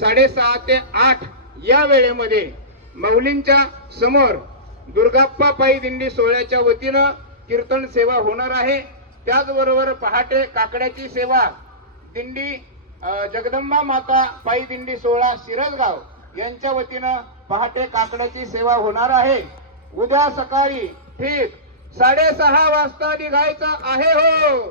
साडेसहा ते आठ या वेळेमध्ये मौलींच्या समोर दुर्गाप्पा पायी दिंडी सोहळ्याच्या वतीनं कीर्तन सेवा होणार आहे. त्याचबरोबर पहाटे काकड्याची सेवा दिंडी जगदंबा माता पायी दिंडी सोहळा सिरजगाव यांच्या वतीनं पहाटे काकड्याची सेवा होणार आहे. उद्या सकाळी ठीक साडेसहा वाजता निघायचं आहे हो.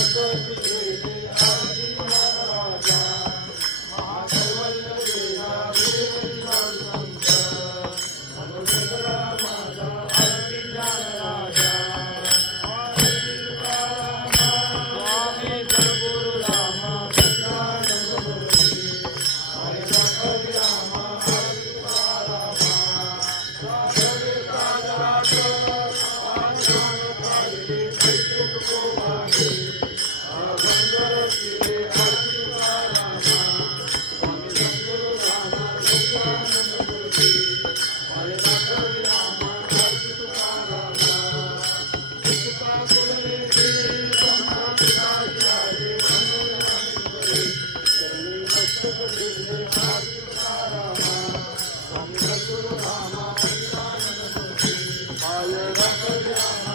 Obrigado. Hare Rama